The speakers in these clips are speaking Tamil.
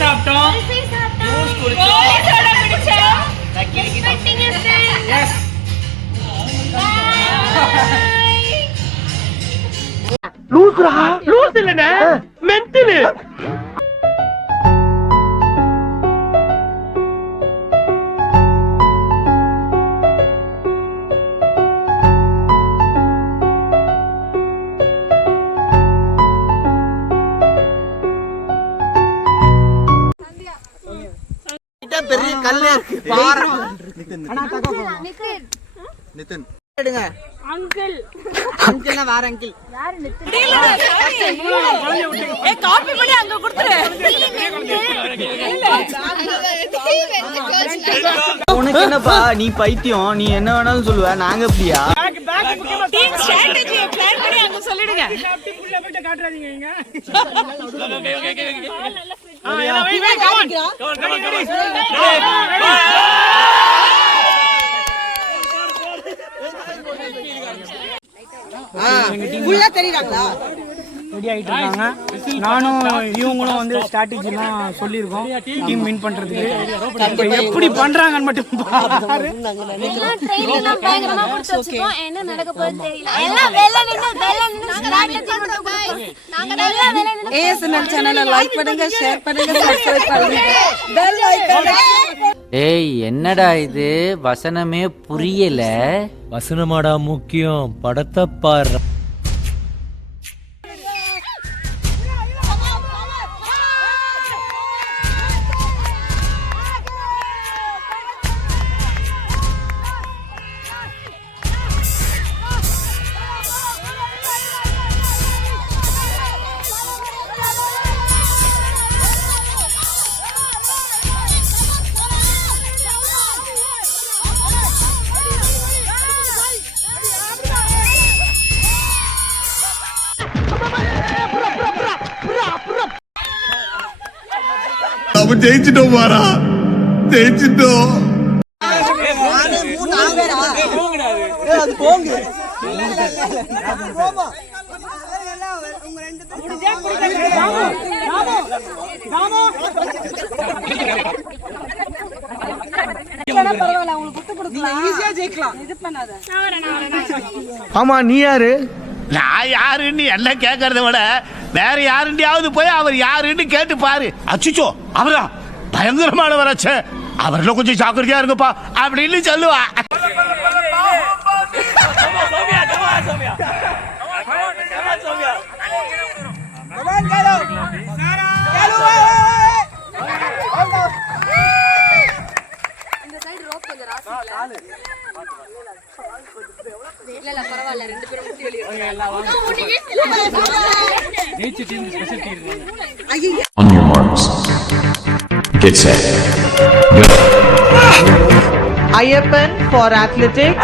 சாப்பிட்டோம். ஜூஸ் குடிச்சோம். சோடா குடிச்சோம். எஸ். லூஸ்ரா, லூஸ் இல்லனே, மென்டல். பெரிய கல்லே இருக்கு பாரு. நிதின் எடுங்க. அங்கிள் அங்கிள்னா வேற அங்கிள். யார் நிதின்? ஏ காப்பி பண்ணி அங்க குடுத்துரு. உனக்கு என்னப்பா நீ பைத்தியம், நீ என்ன வேணாலும் சொல்லுவ, நாங்க எப்படியா? டீம் ஸ்ட்ராட்டஜியை பிளான் பண்ணி அங்க சொல்லிடுங்க. புள்ள போய்ட்ட காட்றாதீங்க நீங்க. ஃபுல்லா தெரியுறாங்களா? ரெடி ஆயிட்டு இருக்காங்க. நானும் இவங்களும் வந்து ஸ்ட்ராட்டஜிலாம் சொல்லியிருக்கோம் டீம் வின் பண்றதுக்கு. இப்ப எப்படி பண்றாங்கன்னு மட்டும் பாரு. ட்ரெயின்லாம் பயங்கரமா புடிச்சு வச்சிருக்கோம். என்ன நடக்க போகுது தெரியல. எல்லாம் வெல்ல நின்னு ஸ்ட்ராட்டஜி நாங்க நல்லா வெல்ல நின்னு ஏஎஸ்என்எல் சேனலை லைக் பண்ணுங்க, ஷேர் பண்ணுங்க, சப்ஸ்கிரைப் பண்ணுங்க, பெல் ஐகானை. ஏய் என்னடா இது வசனமே புரியல. வசனமாடா முக்கியம், படத்தை பாரு. நம்ம ஜெயிச்சிட்டோம் பாரா, ஜெயிச்சிட்டோம். ஆமா நீ யாரு? நான் யாருன்னு எல்லாம் கேட்கறத விட வேற யாருண்டியாவது போய் அவர் யாருன்னு கேட்டு பாரு. அச்சுச்சோ அவரா பயங்கரமானவராச்சே, அவர்ல கொஞ்சம் ஜாக்கிரதையா இருங்கப்பா அப்படின்னு சொல்லுவா. On your marks. Get set. Go. Ayappan for athletics.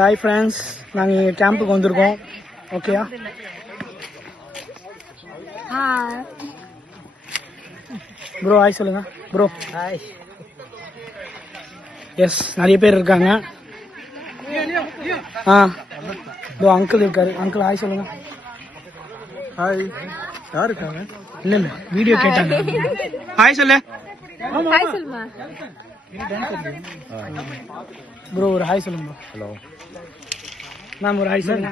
Hi friends, நாங்கள் இங்கே கேம்புக்கு வந்திருக்கோம். ஓகேயா? ப்ரோ ஹாய் சொல்லுங்க. Bro hi. எஸ், நிறைய பேர் இருக்காங்க. இதோ அங்கிள் இருக்காரு. அங்கிள் ஹாய் சொல்லுங்க. ஹாய். யார் இருக்காங்க? இல்ல வீடியோ கேட்டாங்க. ஹாய் சொல்லு. ஹாய் சொல்லுமா. ப்ரோ ஒரு ஹாய் சொல்லுங்க. ஹலோ மேம், ஒரு ஹாய் சொல்லுங்க.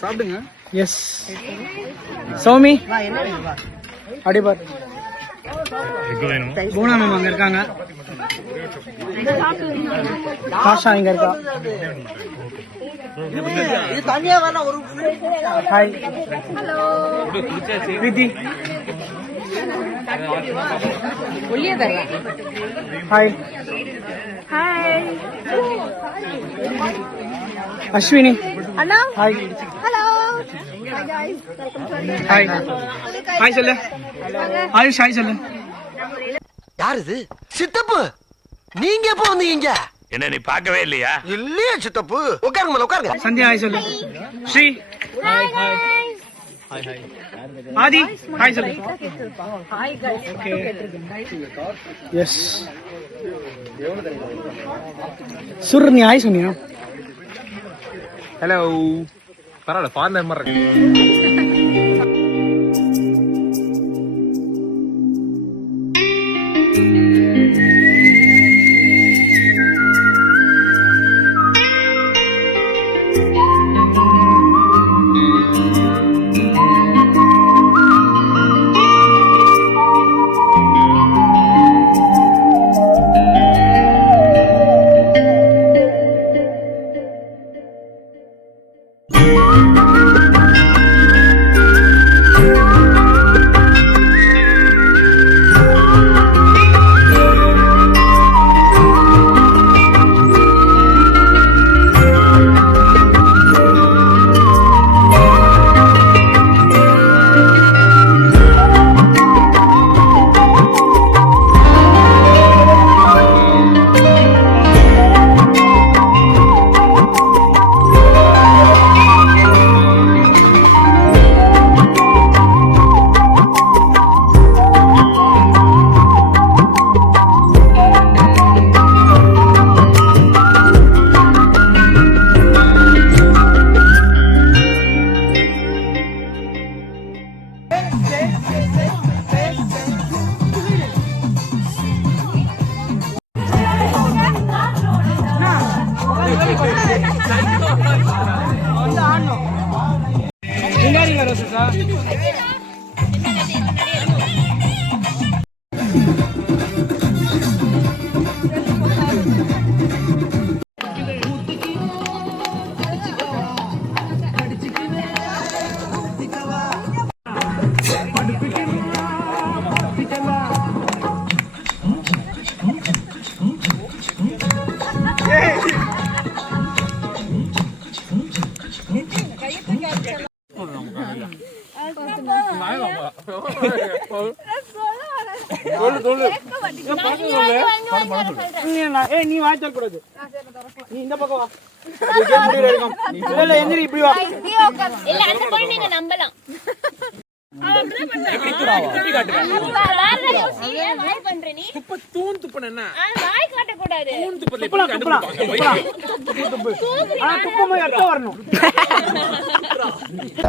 சாப்பிடுங்க. எஸ் சௌமி அப்படியே பாரு. பூனா மேம் அங்க இருக்காங்க. ஆஷா இங்க இருக்கா. இது தனியா வேணா ஒரு hi. Preethi. Hi. Hi Ashwini. அண்ணா. Hi. Hello. Hi guys, welcome to hi. Hi சொல்லு. ஆயுஷ் ஹாய் சொல்லு. யார் இது? சித்தப்பு. நீங்க எப்போ வந்தீங்க? என்ன நீ பார்க்கவே இல்லையா? இல்லையே சித்தப்பு. உட்காருங்க உட்காருங்க. சந்தியா ஹாய் சொல்லு. Sri. Hi hi. Aadhi hi சொல்லு. எஸ் சுர் நீ ஹாய் சொன்னியா? ஹலோ. பரவாயில்ல, ஃபாரினர் மாதிரி இருக்கு. நீ வாய் தரக்கூடாது. நீ இந்த பக்கம் வா. இல்ல எந்திரி, இப்படி வா. இல்ல அந்த பொண்ணு நீங்க நம்பலாம்.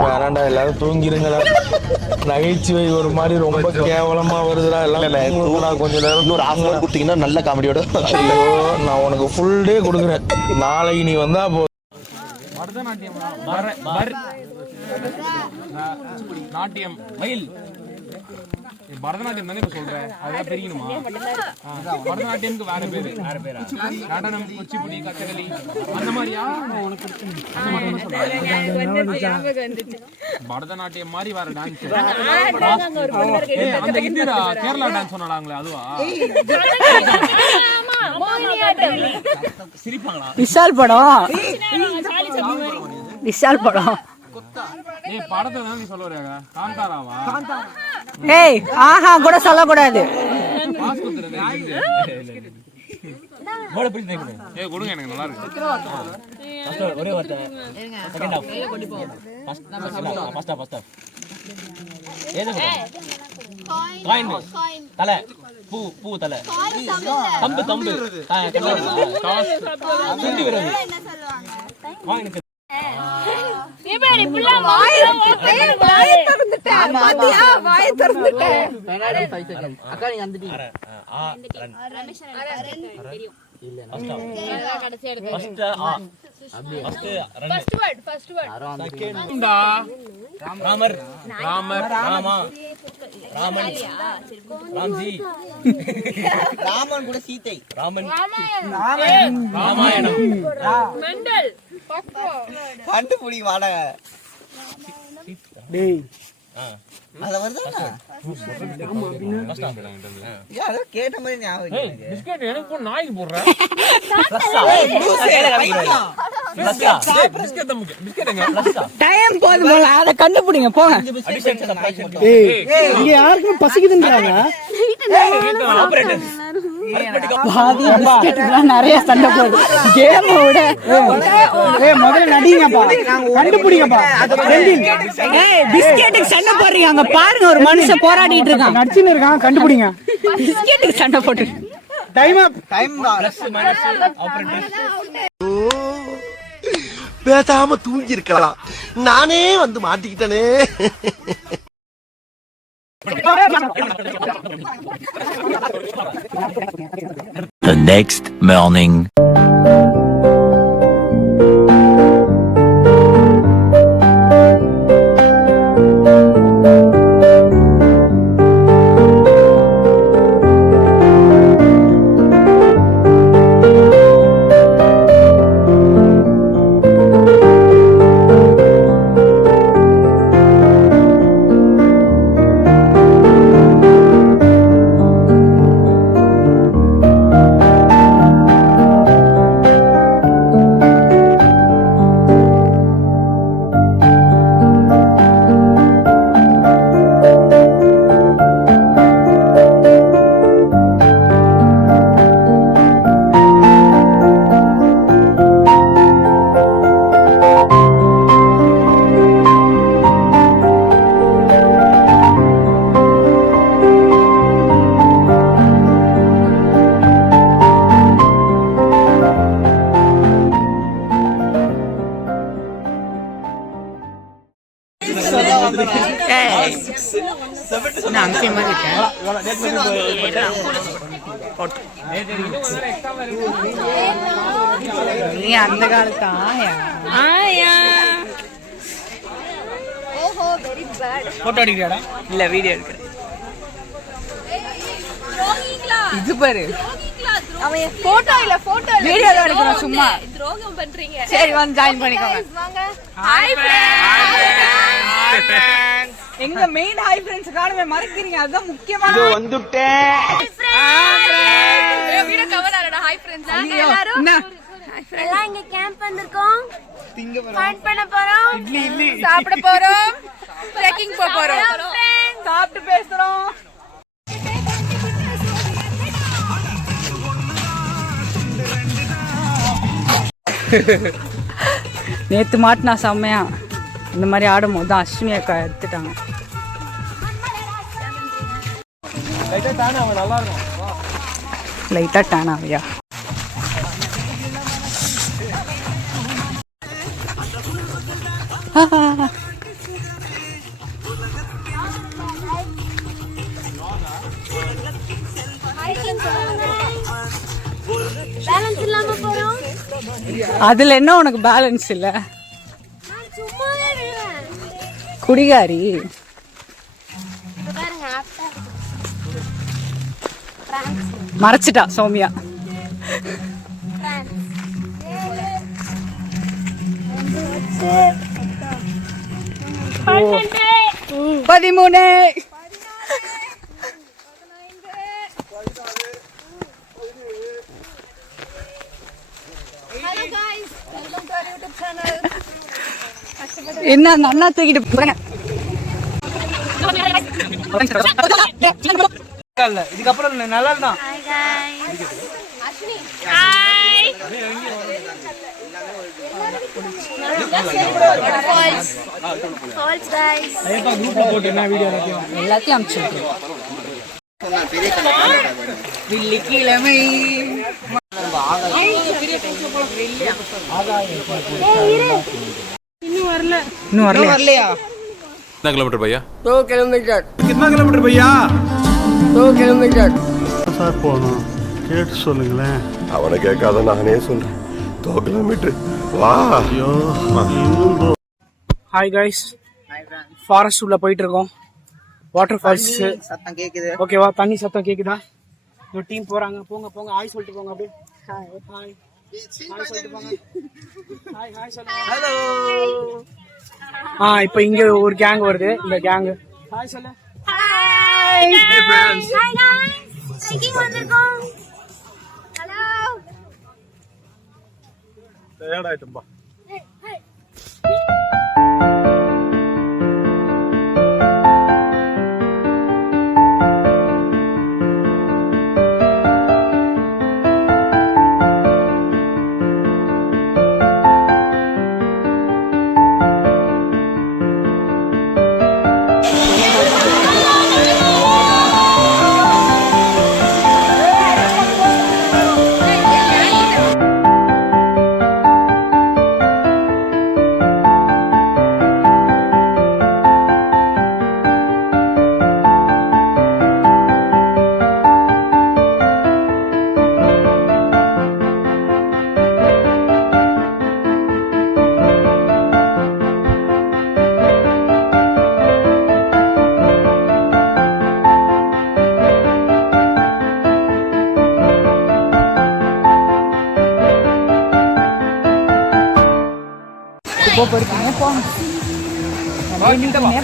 வேறாண்டா, எல்லாரும் தூங்கிருங்களா. நகைச்சுவை ஒரு மாதிரி ரொம்ப கேவலமா வருதுடா. எல்லாம் கொஞ்சம் நேரம் இன்னொரு half an hour கொடுத்தீங்கன்னா நல்ல காமெடியோட. நான் உனக்கு ஃபுல் டே கொடுக்குறேன். நாளைக்கு நீ வந்தா போ. நாட்டியம் மயில் பரதநாட்டியம் தானே இப்ப சொல்றேன். அதான் தெரியணுமா? பரதநாட்டியம்க்கு வேற பேரு. நடனம், குச்சிப்புடி, கச்சகளி அந்த மாதிரியா? பரதநாட்டியம் மாதிரி வேற டான்ஸ். அந்த இந்தியா கேரளா டான்ஸ் சொன்னாங்களே அதுவா? சிரிப்பாங்களா? விஷால் படம். விஷால் படம். ஏய் படத்தை தான் நீ சொல்ல வர்றாங்க. காந்தாராவா? ஏய் ஆஹா கூட சொல்லக்கூடாது. ஏய் கொடுங்க, எனக்கு நல்லா இருக்கு. ஒரே வார்த்தை. Second half. First half. ஏதோ காயின் தலை பூ தலை தம்பு சுண்டி விரவு காயின். ராமர் ராமர் ராமா ராமன் ராம்ஜி ராமன் கூட சீதை ராமன் ராமாயணம் மண்டல் கண்டுபிடி வாட டேய் அத வருதா யாரோ கேட்ட மாதிரி ஞாபகம் இருக்கு. பிஸ்கட் எனக்கு நாய்க்கு போடுற டைம் போதும் போல அத கண்டுபிடிங்க போங்க. ஏய் இங்க யாருக்கும் பசிக்குதுன்றாங்க. பாதி பிஸ்கெட்டுக்குலாம் நிறைய சண்டை போடுது கேமோட. முதல்ல நடிங்கப்பா, கண்டுபிடிங்கப்பா. பிஸ்கெட்டுக்கு சண்டை போடுறீங்க அங்க பாருங்க, ஒரு மனுஷன் போராடிட்டு இருக்கான், நடிச்சுன்னு இருக்கான், கண்டுபிடிங்க. பிஸ்கெட்டுக்கு சண்டை போட்டு. டைம் அப். பேசாம தூங்கி இருக்கலாம், நானே வந்து மாட்டிக்கிட்டனே. The next morning. நீ அந்த காலத்து ஆயா. ஓஹோ வெரி பேட். போட்டோ அடிக்கறியாடா? இல்ல வீடியோ எடுக்க. இது பாரு, அவன் போட்டோ இல்ல, போட்டோ இல்ல, வீடியோ தான் எடுக்கறோம் சும்மா. துரோகம் பண்றீங்க. சரி வந்து ஜாயின் பண்ணிக்கோங்க. Hi friends. எங்க மெயின் ஹாய் ஃப்ரெண்ட்ஸ் காணவே மறக்கிறீங்க, அதுதான் முக்கியமான. வந்துட்டேன். வீடியோ கவர் ஆறடா. Hi friends. நாங்க எல்லாரும் எல்லாம் இங்க கேம்ப் வந்திருக்கோம். ஃபன் பண்ண போறோம், சாப்பிட போறோம், ட்ரெக்கிங் போறோம், சாப்பிட்டு பேசுறோம். நேத்து மாட்டினா செம்மையா. இந்த மாதிரி ஆடும் போது தான் அஸ்வினி அக்கா எடுத்துட்டாங்க. லைட்டா டேன் ஆவியா. பேலன்ஸ் இல்லாம போறோம். அதுல என்ன உனக்கு பேலன்ஸ் இல்ல? நான் சும்மாவே விழுவேன். குடிகாரி பாருங்க மறைச்சிட்டா சௌமியா. 13. என்ன அந்த அண்ணா தூக்கிட்டு போறேன். இதுக்கப்புறம் நல்லா தான். எல்லாத்தையும் அனுப்பிச்சு வெள்ளிக்கிழமை இன்னும் வரலையா? कितना किलोमीटर भैया? 2 किलोमीटर. कितना किलोमीटर भैया? 2 किलोमीटर. சார் போகணும், கேட்டு சொல்லுங்களேன். அவனை கேட்காத நானே சொல்றேன். 2 கிலோமீட்டர் வா. ஐயோ ஹாய் கைஸ், ஃபாரஸ்ட் உள்ள போயிட்டு இருக்கோம். வாட்டர் ஃபால்ஸ் சத்தம் கேக்குது. ஓகேவா? தண்ணி சத்தம் கேக்குதா? ஒரு டீம் போறாங்க. போங்க போங்க, ஹாய் சொல்லிட்டு போங்க. அப்படியே ஹாய் ஹாய் ஹாய் சொல்லிட்டு போங்க. ஹாய் ஹாய் சொல்லுங்க. ஹலோ. இப்போ இங்க ஒரு கேங் வருது. இந்த கேங் ஹாய் சொல்லு. Hi hi friends. Hi guys, trekking வந்திருக்கோம். ஹலோ. டயர்ட் ஆயிட்டேன்பா. பொறுத்துனே போங்க.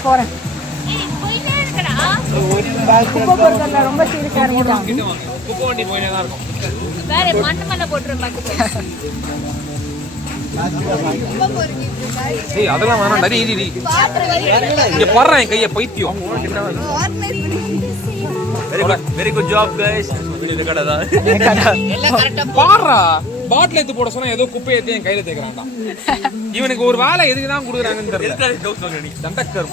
போறேன். போயிட்டே இருக்கடா. குப்பை பொறுத்தல ரொம்ப சீரியஸா இருக்காங்க. குப்பை வண்டி போயினே தான் இருக்கும். வேற மண்ணு மேல போட்டுறேன் பாத்துக்கோ. ஏய் அதெல்லாம் வேணாம் டரி இடி இங்க போறேன் கைய பைத்தியம். Very good job guys. Video கடை தான். பாறா பாட்டில் எடுத்து போட சொன்னா ஏதோ குப்பை ஏத்தி என் கையில தேக்குறான்டா. இவனுக்கு ஒரு வேலை எதுக்கு தான் கொடுக்குறாங்கன்னு தெரியல. தண்டக்கர்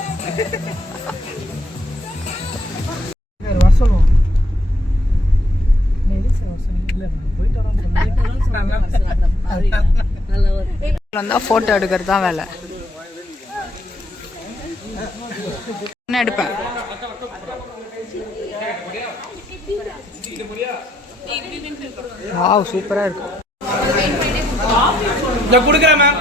வர சொல்லுவோம். போட்டோ எடுக்கிறது தான் வேலை. என்ன எடுப்பேன்? வாவ் சூப்பரா இருக்கு. இத குடுக்குறேன் மேம்.